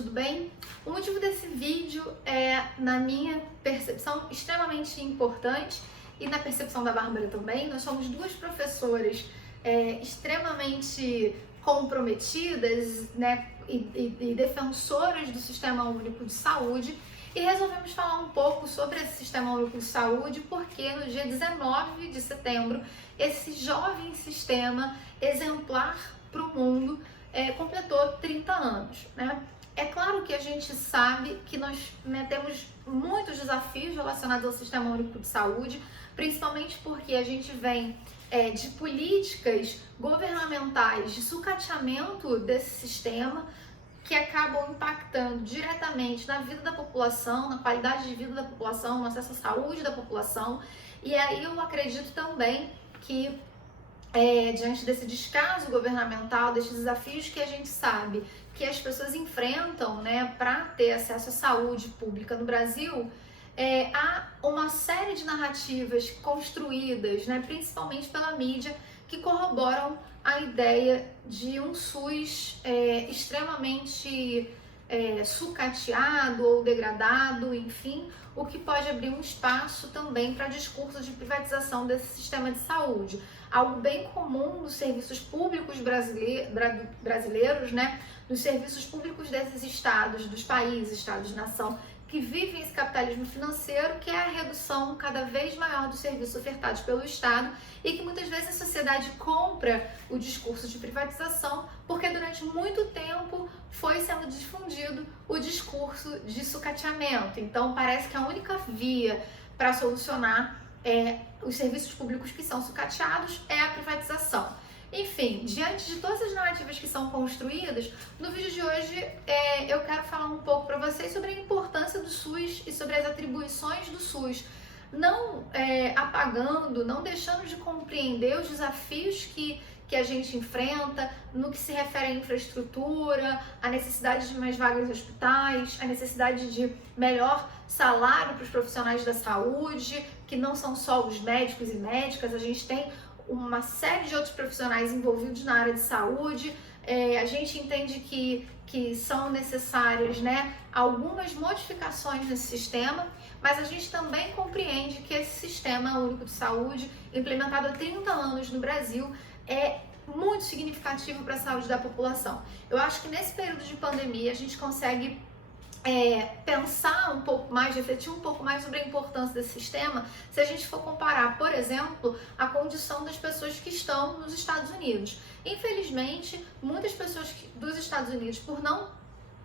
tudo bem? O motivo desse vídeo é, na minha percepção, extremamente importante e na percepção da Bárbara também. Nós somos duas professoras extremamente comprometidas, né, e defensoras do Sistema Único de Saúde, e resolvemos falar um pouco sobre esse Sistema Único de Saúde porque no dia 19 de setembro esse jovem sistema exemplar para o mundo completou 30 anos, né? É claro que a gente sabe que nós temos muitos desafios relacionados ao Sistema Único de Saúde, principalmente porque a gente vem de políticas governamentais de sucateamento desse sistema que acabam impactando diretamente na vida da população, na qualidade de vida da população, no acesso à saúde da população. E aí eu acredito também que diante desse descaso governamental, desses desafios que a gente sabe que as pessoas enfrentam, né, para ter acesso à saúde pública no Brasil, há uma série de narrativas construídas, né, principalmente pela mídia, que corroboram a ideia de um SUS extremamente sucateado ou degradado, enfim, o que pode abrir um espaço também para discursos de privatização desse sistema de saúde. Algo bem comum nos serviços públicos brasileiros, né? Nos serviços públicos desses estados, dos países, estados-nação, que vivem esse capitalismo financeiro, que é a redução cada vez maior dos serviços ofertados pelo Estado e que muitas vezes a sociedade compra o discurso de privatização porque durante muito tempo foi sendo difundido o discurso de sucateamento. Então parece que a única via para solucionar os serviços públicos que são sucateados é a privatização. Enfim, diante de todas as narrativas que são construídas, no vídeo de hoje eu quero falar um pouco para vocês sobre a importância do SUS e sobre as atribuições do SUS, não apagando, não deixando de compreender os desafios que a gente enfrenta no que se refere à infraestrutura, à necessidade de mais vagas em hospitais, à necessidade de melhor salário para os profissionais da saúde, que não são só os médicos e médicas, a gente tem uma série de outros profissionais envolvidos na área de saúde. A gente entende que são necessárias, né, algumas modificações nesse sistema, mas a gente também compreende que esse Sistema Único de Saúde, implementado há 30 anos no Brasil, é muito significativo para a saúde da população. Eu acho que nesse período de pandemia a gente consegue pensar um pouco mais, refletir um pouco mais sobre a importância desse sistema, se a gente for comparar, por exemplo, a condição das pessoas que estão nos Estados Unidos. Infelizmente, muitas pessoas dos Estados Unidos,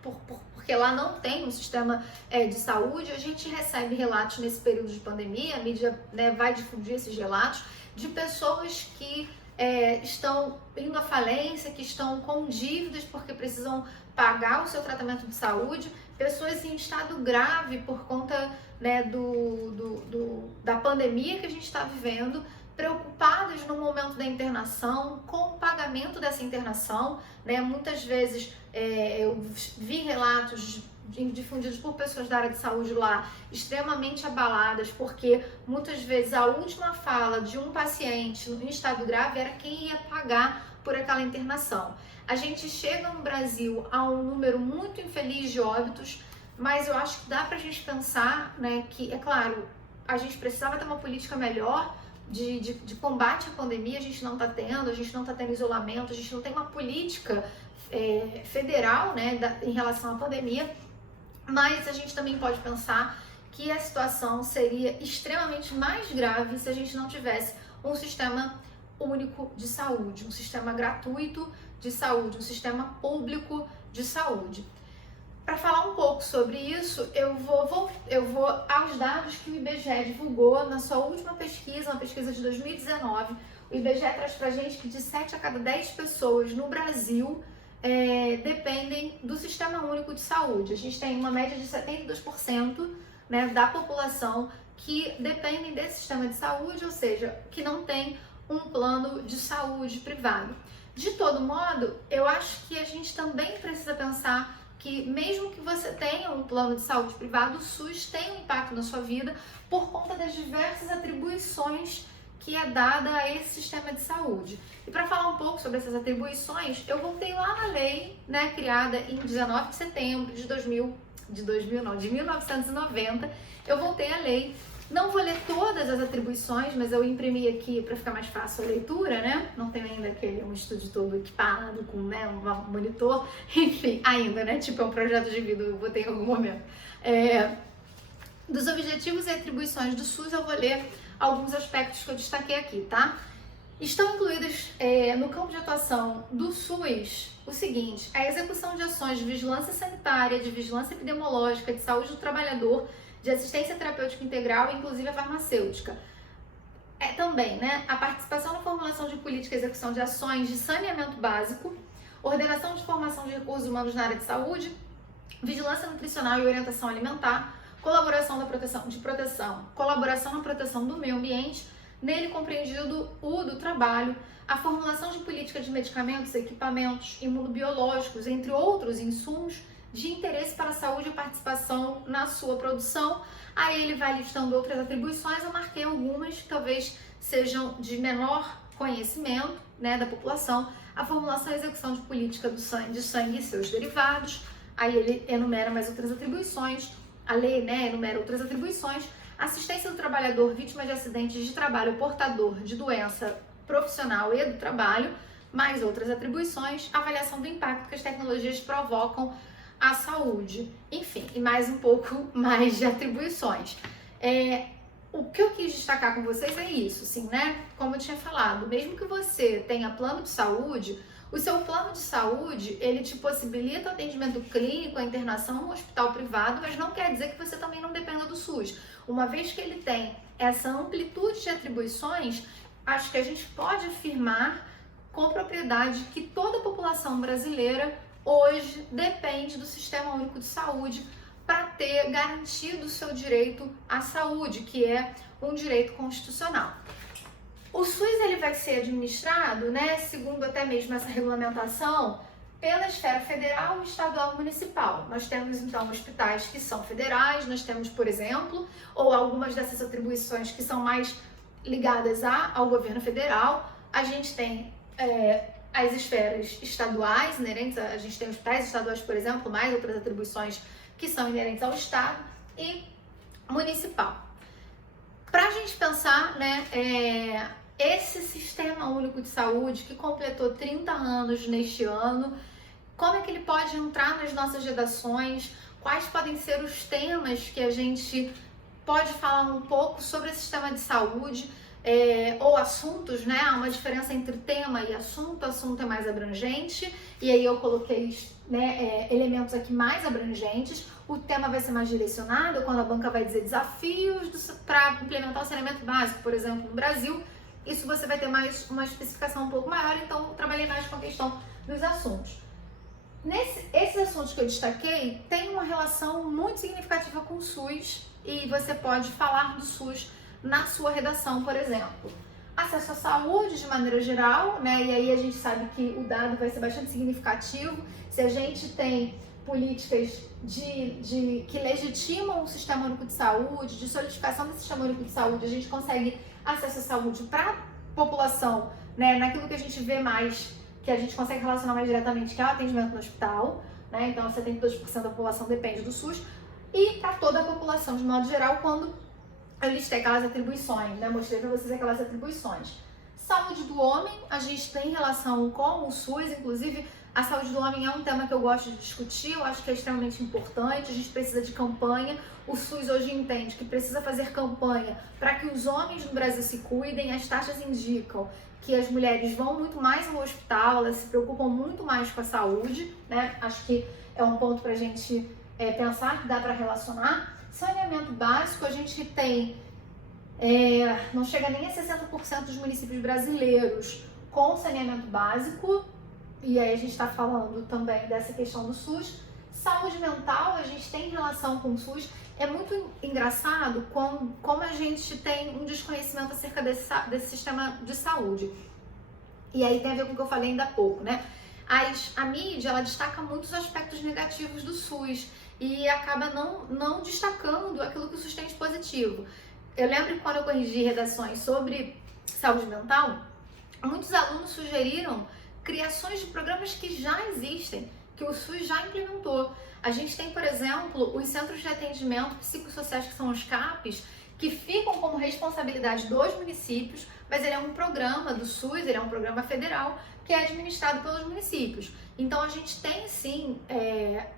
porque lá não tem um sistema de saúde, a gente recebe relatos nesse período de pandemia, a mídia, né, vai difundir esses relatos de pessoas que estão indo à falência, que estão com dívidas porque precisam pagar o seu tratamento de saúde, pessoas em estado grave por conta, né, da pandemia que a gente está vivendo, preocupadas no momento da internação, com o pagamento dessa internação, né? Muitas vezes eu vi relatos difundidos por pessoas da área de saúde lá, extremamente abaladas, porque muitas vezes a última fala de um paciente em estado grave era quem ia pagar por aquela internação. A gente chega no Brasil a um número muito infeliz de óbitos, mas eu acho que dá pra gente pensar, né, que, é claro, a gente precisava ter uma política melhor de combate à pandemia, a gente não tá tendo, a gente não tá tendo isolamento, a gente não tem uma política federal, né, em relação à pandemia, mas a gente também pode pensar que a situação seria extremamente mais grave se a gente não tivesse um sistema único de saúde, um sistema gratuito de saúde, um sistema público de saúde. Para falar um pouco sobre isso, eu vou aos dados que o IBGE divulgou na sua última pesquisa, uma pesquisa de 2019. O IBGE traz pra gente que de 7 a cada 10 pessoas no Brasil dependem do Sistema Único de Saúde. A gente tem uma média de 72%, né, da população que dependem desse sistema de saúde, ou seja, que não tem um plano de saúde privado. De todo modo, eu acho que a gente também precisa pensar que mesmo que você tenha um plano de saúde privado, o SUS tem um impacto na sua vida por conta das diversas atribuições que é dada a esse sistema de saúde. E para falar um pouco sobre essas atribuições, eu voltei lá na lei, né, criada em 19 de setembro de 1990, eu voltei à lei. Não vou ler todas as atribuições, mas eu imprimi aqui para ficar mais fácil a leitura, né? Não tenho ainda um estúdio todo equipado com, né, um monitor, enfim, ainda, né? Tipo, é um projeto de vida, eu vou ter em algum momento. Dos objetivos e atribuições do SUS, eu vou ler alguns aspectos que eu destaquei aqui, tá? Estão incluídos no campo de atuação do SUS o seguinte: a execução de ações de vigilância sanitária, de vigilância epidemiológica, de saúde do trabalhador, de assistência terapêutica integral, inclusive a farmacêutica. Também, né, a participação na formulação de política e execução de ações de saneamento básico, ordenação de formação de recursos humanos na área de saúde, vigilância nutricional e orientação alimentar, colaboração na proteção do meio ambiente, nele compreendido o do trabalho, a formulação de política de medicamentos, equipamentos, imunobiológicos, entre outros insumos de interesse para a saúde e participação na sua produção. Aí ele vai listando outras atribuições, eu marquei algumas que talvez sejam de menor conhecimento, né, da população. A formulação e execução de política de sangue e seus derivados, aí ele enumera mais outras atribuições, a lei, né, enumera outras atribuições, assistência do trabalhador vítima de acidentes de trabalho portador de doença profissional e do trabalho, mais outras atribuições, avaliação do impacto que as tecnologias provocam à saúde, enfim, e mais um pouco mais de atribuições. O que eu quis destacar com vocês é isso, assim, né? Como eu tinha falado, mesmo que você tenha plano de saúde, o seu plano de saúde, ele te possibilita o atendimento clínico, a internação no hospital privado, mas não quer dizer que você também não dependa do SUS. Uma vez que ele tem essa amplitude de atribuições, acho que a gente pode afirmar com propriedade que toda a população brasileira hoje depende do Sistema Único de Saúde para ter garantido o seu direito à saúde, que é um direito constitucional. O SUS ele vai ser administrado, né, segundo até mesmo essa regulamentação, pela esfera federal, estadual e municipal. Nós temos então hospitais que são federais, nós temos, por exemplo, ou algumas dessas atribuições que são mais ligadas ao governo federal. A gente tem as esferas estaduais inerentes, a gente tem hospitais estaduais, por exemplo, mais outras atribuições que são inerentes ao estado, e municipal. Para a gente pensar, né, esse Sistema Único de Saúde que completou 30 anos neste ano, como é que ele pode entrar nas nossas redações, quais podem ser os temas que a gente pode falar um pouco sobre esse sistema de saúde, ou assuntos, né? Há uma diferença entre tema e assunto é mais abrangente, e aí eu coloquei, né, elementos aqui mais abrangentes. O tema vai ser mais direcionado, quando a banca vai dizer desafios para implementar o saneamento básico, por exemplo, no Brasil, isso você vai ter mais uma especificação um pouco maior, então eu trabalhei mais com a questão dos assuntos. Esses assuntos que eu destaquei têm uma relação muito significativa com o SUS, e você pode falar do SUS na sua redação, por exemplo. Acesso à saúde de maneira geral, né? E aí a gente sabe que o dado vai ser bastante significativo. Se a gente tem políticas que legitimam o Sistema Único de Saúde, de solidificação do Sistema Único de Saúde, a gente consegue acesso à saúde para a população, né? Naquilo que a gente vê mais, que a gente consegue relacionar mais diretamente, que é o atendimento no hospital, né? Então 72% da população depende do SUS, e para toda a população de modo geral, quando eu listei aquelas atribuições, né? Mostrei para vocês aquelas atribuições. Saúde do homem, a gente tem relação com o SUS, inclusive a saúde do homem é um tema que eu gosto de discutir, eu acho que é extremamente importante, a gente precisa de campanha. O SUS hoje entende que precisa fazer campanha para que os homens no Brasil se cuidem. As taxas indicam que as mulheres vão muito mais ao hospital, elas se preocupam muito mais com a saúde, né? Acho que é um ponto para a gente pensar, que dá para relacionar. Saneamento básico, a gente tem, não chega nem a 60% dos municípios brasileiros com saneamento básico, e aí a gente está falando também dessa questão do SUS. Saúde mental, a gente tem relação com o SUS. É muito engraçado como a gente tem um desconhecimento acerca desse sistema de saúde. E aí tem a ver com o que eu falei ainda há pouco, né? A mídia, ela destaca muitos aspectos negativos do SUS e acaba não destacando aquilo que o SUS tem de positivo. Eu lembro que quando eu corrigi redações sobre saúde mental, muitos alunos sugeriram criações de programas que já existem, que o SUS já implementou. A gente tem, por exemplo, os centros de atendimento psicossociais, que são os CAPs, que ficam como responsabilidade dos municípios, mas ele é um programa do SUS, ele é um programa federal, que é administrado pelos municípios. Então a gente tem sim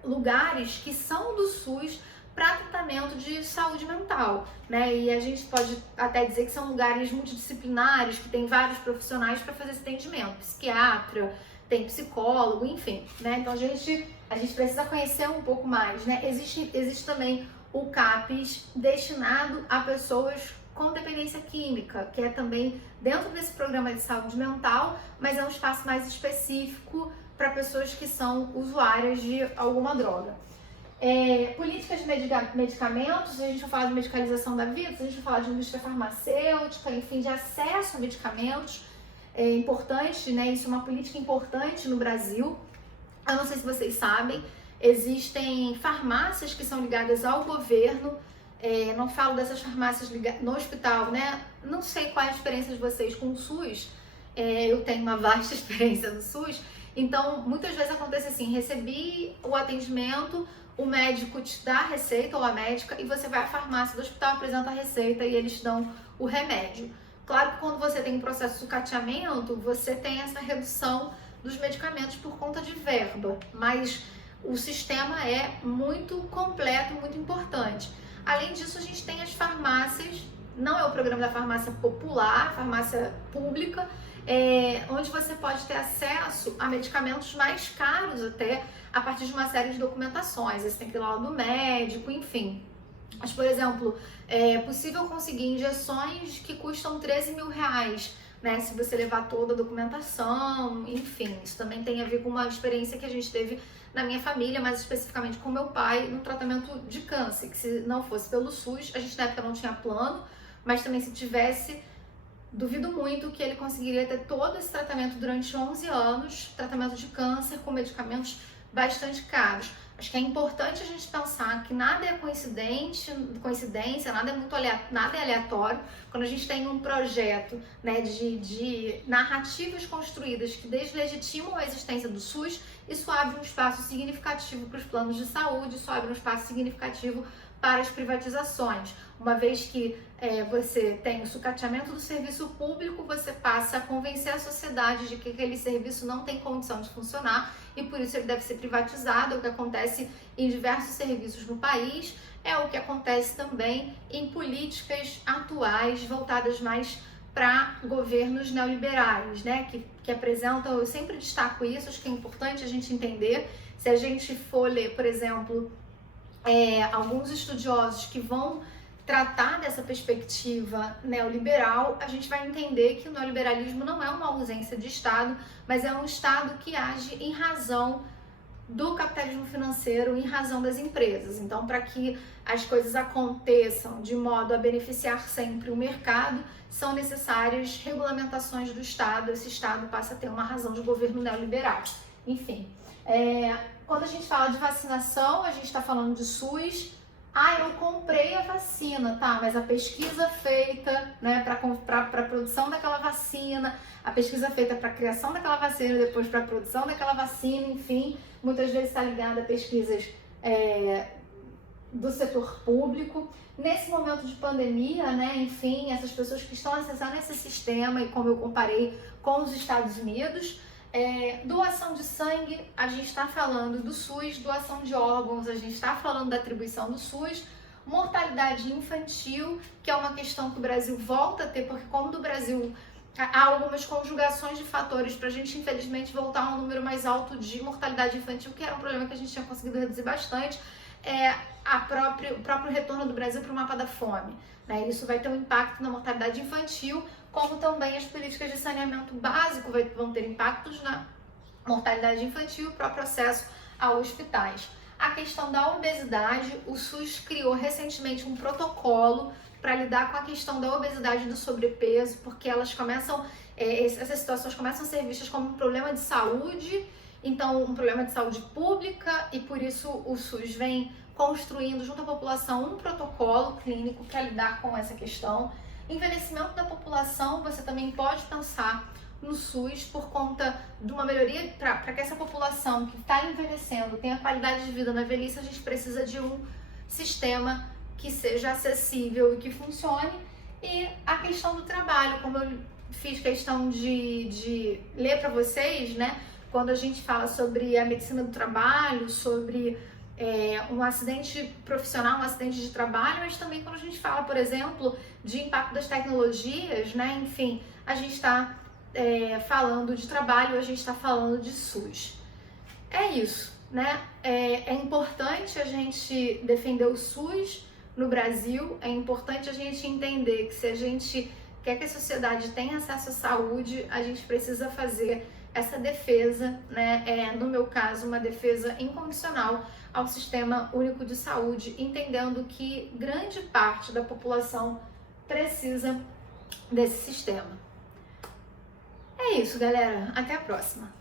lugares que são do SUS para tratamento de saúde mental, né? E a gente pode até dizer que são lugares multidisciplinares, que tem vários profissionais para fazer esse atendimento, psiquiatra, tem psicólogo, enfim, né? Então a gente precisa conhecer um pouco mais, né? Existe também o CAPES destinado a pessoas com dependência química, que é também dentro desse programa de saúde mental, mas é um espaço mais específico para pessoas que são usuárias de alguma droga. Políticas de medicamentos, se a gente for falar de medicalização da vida, se a gente for falar de indústria farmacêutica, enfim, de acesso a medicamentos, é importante, né? Isso é uma política importante no Brasil. Eu não sei se vocês sabem, existem farmácias que são ligadas ao governo. Não falo dessas farmácias no hospital, né? Não sei qual é a experiência de vocês com o SUS. Eu tenho uma vasta experiência no SUS. Então, muitas vezes acontece assim, recebi o atendimento, o médico te dá a receita ou a médica e você vai à farmácia do hospital, apresenta a receita e eles te dão o remédio. Claro que quando você tem um processo de sucateamento, você tem essa redução dos medicamentos por conta de verba, mas o sistema é muito completo, muito importante. Além disso, a gente tem as farmácias, não é o programa da farmácia popular, farmácia pública, onde você pode ter acesso a medicamentos mais caros até, a partir de uma série de documentações. Você tem que ir lá do médico, enfim. Mas, por exemplo, é possível conseguir injeções que custam 13 mil reais, né? Se você levar toda a documentação, enfim. Isso também tem a ver com uma experiência que a gente teve na minha família, mais especificamente com meu pai, no tratamento de câncer, que se não fosse pelo SUS, a gente na época não tinha plano, mas também se tivesse, duvido muito que ele conseguiria ter todo esse tratamento durante 11 anos, tratamento de câncer com medicamentos bastante caros. Acho que é importante a gente pensar que nada é coincidência, nada é aleatório. Quando a gente tem um projeto, né, de narrativas construídas que deslegitimam a existência do SUS, isso abre um espaço significativo para os planos de saúde, isso abre um espaço significativo para as privatizações. Uma vez que você tem o sucateamento do serviço público, você passa a convencer a sociedade de que aquele serviço não tem condição de funcionar e por isso ele deve ser privatizado. É o que acontece em diversos serviços no país, é o que acontece também em políticas atuais voltadas mais para governos neoliberais, né? Que apresentam, eu sempre destaco isso, acho que é importante a gente entender. Se a gente for ler, por exemplo, alguns estudiosos que vão tratar dessa perspectiva neoliberal, a gente vai entender que o neoliberalismo não é uma ausência de Estado, mas é um Estado que age em razão do capitalismo financeiro, em razão das empresas. Então, para que as coisas aconteçam de modo a beneficiar sempre o mercado, são necessárias regulamentações do Estado. Esse Estado passa a ter uma razão de governo neoliberal. Enfim, quando a gente fala de vacinação, a gente está falando de SUS. Eu comprei a vacina, tá? Mas a pesquisa feita, né, para a produção daquela vacina, a pesquisa feita para a criação daquela vacina, depois para a produção daquela vacina, enfim, muitas vezes está ligada a pesquisas do setor público. Nesse momento de pandemia, né, enfim, essas pessoas que estão acessando esse sistema, e como eu comparei com os Estados Unidos, doação de sangue, a gente está falando do SUS, doação de órgãos, a gente está falando da atribuição do SUS, mortalidade infantil, que é uma questão que o Brasil volta a ter, porque como do Brasil há algumas conjugações de fatores para a gente, infelizmente, voltar a um número mais alto de mortalidade infantil, que era um problema que a gente tinha conseguido reduzir bastante, o próprio retorno do Brasil para o mapa da fome, né? Isso vai ter um impacto na mortalidade infantil, como também as políticas de saneamento básico vão ter impactos na mortalidade infantil e o próprio acesso a hospitais. A questão da obesidade, o SUS criou recentemente um protocolo para lidar com a questão da obesidade e do sobrepeso, porque essas situações começam a ser vistas como um problema de saúde, então um problema de saúde pública, e por isso o SUS vem construindo junto à população um protocolo clínico para lidar com essa questão. Envelhecimento da população, você também pode pensar no SUS por conta de uma melhoria para que essa população que está envelhecendo tenha qualidade de vida na velhice. A gente precisa de um sistema que seja acessível e que funcione. E a questão do trabalho, como eu fiz questão de ler para vocês, né? Quando a gente fala sobre a medicina do trabalho, sobre um acidente profissional, um acidente de trabalho, mas também quando a gente fala, por exemplo, de impacto das tecnologias, né? Enfim, a gente está falando de trabalho, a gente está falando de SUS. É isso, né? É importante a gente defender o SUS no Brasil, é importante a gente entender que se a gente quer que a sociedade tenha acesso à saúde, a gente precisa fazer essa defesa, né? No meu caso, uma defesa incondicional ao Sistema Único de Saúde, entendendo que grande parte da população precisa desse sistema. É isso, galera. Até a próxima.